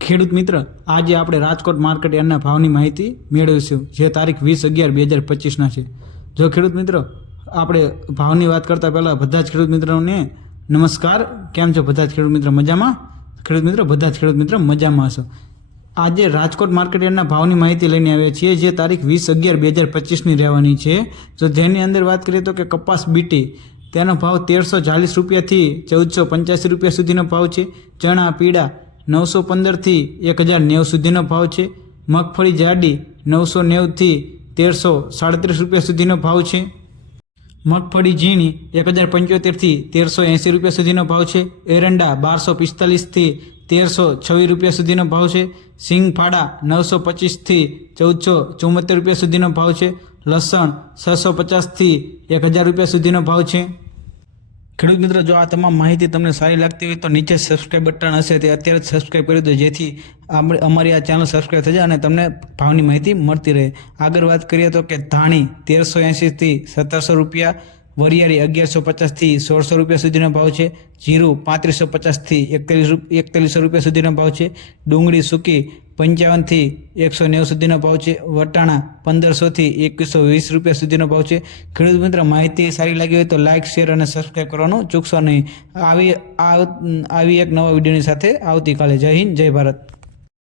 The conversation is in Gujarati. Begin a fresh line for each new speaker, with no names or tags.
ખેડૂત મિત્ર, આજે આપણે રાજકોટ માર્કેટ યાર્ડના ભાવની માહિતી મેળવીશું, જે તારીખ વીસ અગિયાર બે હજાર પચીસના છે. જો ખેડૂત મિત્રો, આપણે ભાવની વાત કરતાં પહેલાં બધા જ ખેડૂત મિત્રોને નમસ્કાર. કેમ છો બધા જ ખેડૂત મિત્ર, મજામાં? ખેડૂત મિત્રો, બધા જ ખેડૂત મિત્ર, મજામાં હશો? આજે રાજકોટ માર્કેટ યાર્ડના ભાવની માહિતી લઈને આવ્યા છીએ, જે તારીખ વીસ અગિયાર બે હજાર પચીસની રહેવાની છે. તો જેની અંદર વાત કરીએ તો કે કપાસ બીટી, તેનો ભાવ તેરસો ચાલીસ રૂપિયાથી ચૌદસો પંચ્યાસી રૂપિયા સુધીનો ભાવ છે. ચણા, પીળા નવસો પંદરથી એક હજાર નેવું સુધીનો ભાવ છે. મગફળી જાડી નવસો નેવુંથી તેરસો સાડત્રીસ રૂપિયા સુધીનો ભાવ છે. મગફળી ઝીણી એક હજાર પંચોતેરથી તેરસો એંસી રૂપિયા સુધીનો ભાવ છે. એરંડા બારસો પિસ્તાલીસથી તેરસો છવ્વીસ રૂપિયા સુધીનો ભાવ છે. સિંગફાડા નવસો પચીસથી ચૌદસો ચુમ્મોતેર રૂપિયા સુધીનો ભાવ છે. લસણ છસો પચાસથી એક હજાર રૂપિયા સુધીનો ભાવ છે. ખેડૂત મિત્રો, જો આ તમામ માહિતી તમને સારી લાગતી હોય તો નીચે સબસ્ક્રાઇબ બટન હશે, તે અત્યારે જ સબસ્ક્રાઇબ કરી દો, જેથી અમારી આ ચેનલ સબસ્ક્રાઇબ થઈ જાય અને તમને ભાવની માહિતી મળતી રહે. આગળ વાત કરીએ તો કે ધાણી તેરસો એંશીથી સત્તરસો રૂપિયા વરિયાળી અગિયારસો પચાસથી સોળસો રૂપિયા સુધીનો ભાવ છે. જીરું પાંત્રીસો પચાસથી એકતાલીસ એકતાલીસો રૂપિયા સુધીનો ભાવ છે. ડુંગળી સૂકી પંચાવનથી એકસો નેવું સુધીનો ભાવ છે. વટાણા પંદરસોથી એકવીસો વીસ રૂપિયા સુધીનો ભાવ છે. ખેડૂત મિત્ર, માહિતી સારી લાગી હોય તો લાઇક શેર અને સબસ્ક્રાઈબ કરવાનું ચૂકશો નહીં. આવી આવી એક નવા વિડીયોની સાથે આવતીકાલે. જય હિન્દ, જય ભારત.